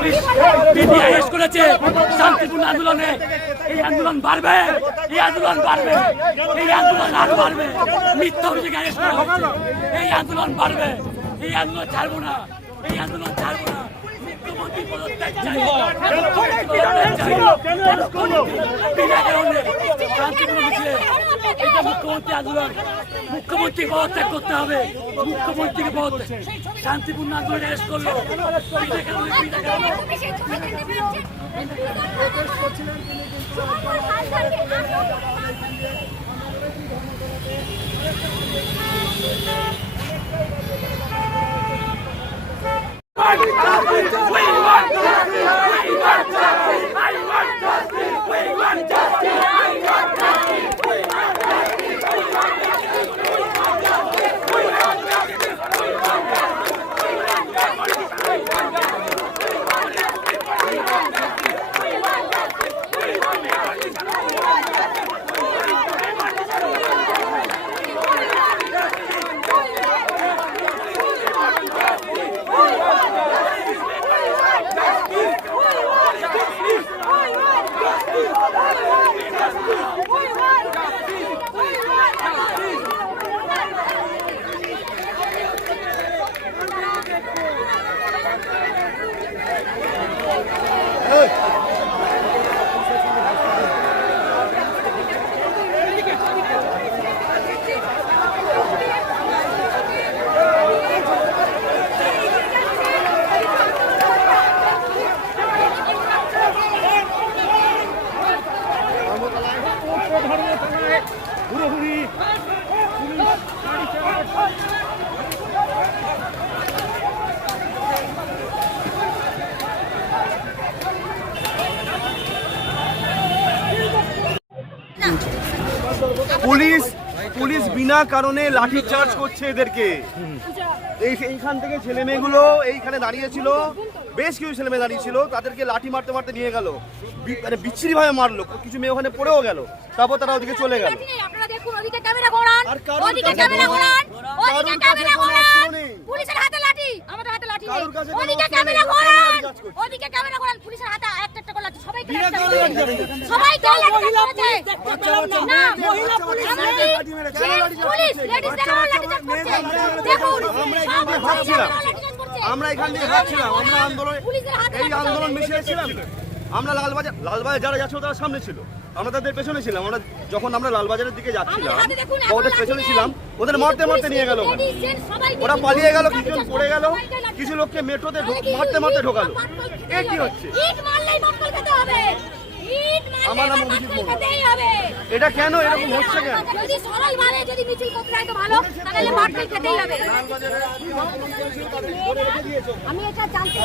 Is করেছে। শান্তিপূর্ণ আন্দোলনে এই আন্দোলন বাড়বে এই আন্দোলন বাড়বে এই আন্দোলন আরও বাড়বে। মিথ্যা অভিযোগে আইএস করা হচ্ছে। এই আন্দোলন বাড়বে এই আন্দোলন ছাড়বো না এই আন্দোলন ছাড়বো না। মুখ্যমন্ত্রী পদত্যাগ চাই মুখ্যমন্ত্রী পদত্যাগ চাই। শান্তিপূর্ণ মিছিলে মুখ্যমন্ত্রী আন্দোলন। মুখ্যমন্ত্রী পদত্যাগ করতে হবে। মুখ্যমন্ত্রীকে পদত্যাগ। শান্তিপূর্ণ আন্দোলন অ্যারেস্ট করল। কারণে পুলিশ পুলিশ বিনা কারণে লাঠি চার্জ করছে এদেরকে। এই এইখান থেকে ছেলে মেয়েগুলো এইখানে দাঁড়িয়েছিল। বেশ কিছু ছেলে মেয়ে দাঁড়িয়েছিল তাদেরকে লাঠি মারতে মারতে নিয়ে গেল। মানে বিচ্ছিরি ভাবে মারলো কিছু মেয়ে ওখানে পড়েও গেল। তারপর তারা ওদিকে চলে গেল। আপনারা দেখুন ওদিকে ক্যামেরা ঘোরান আর কারোর ওদিকে কাছে ক্যামেরা কোনো- ঘোরান কারোর ওদিকে কাছে ক্যামেরা কোনো ঘোরান। অস্ত্র নেই। পুলিশের হাতে লাঠি আমাদের হাতে লাঠি নেই। কারোর কাছে কোনো ওদিকে ক্যামেরা ঘোরান লাঠি চার্জ করছে। ওদিকে ক্যামেরা ঘোরান পুলিশের হাতে একটা একটা করে লাঠি সবাই বিনা কারণে লাঠি চার্জ করছে। সবাই কে লাঠি চার্জ করেছে। বাচ্চা না মহিলা পুলিশ এমনকি লাঠি মেরে কেন লাঠি চার্জ পুলিশ করছে? লেডিসদেরও লাঠি চার্জ করছে দেখুন আমরা এখান দিয়ে যাচ্ছিলাম। আমরা আন্দোলন এই আন্দোলন মিশিয়ে ছিলাম আমরা লালবাজার লালবাজার যারা যাচ্ছিল তারা সামনে ছিল। আমরা তাদের পেছনে ছিলাম। আমরা যখন আমরা লালবাজারের দিকে যাচ্ছিলাম ওদের পেছনে ছিলাম। ওদের মারতে মারতে নিয়ে গেল। ওরা পালিয়ে গেল কিছুজন পড়ে গেল। কিছু লোককে মেট্রোতে মরতে মরতে ঢোকালো। এ কি হচ্ছে? আমার নাম অভিজিৎ মোড়ল। এটা কেন? এরকম হচ্ছে কেন? যদি সরল ভাবে যদি মিছিল করতে হয় তো ভালো তাহলে মারপিট খেতেই হবে। আমি এটা জানতে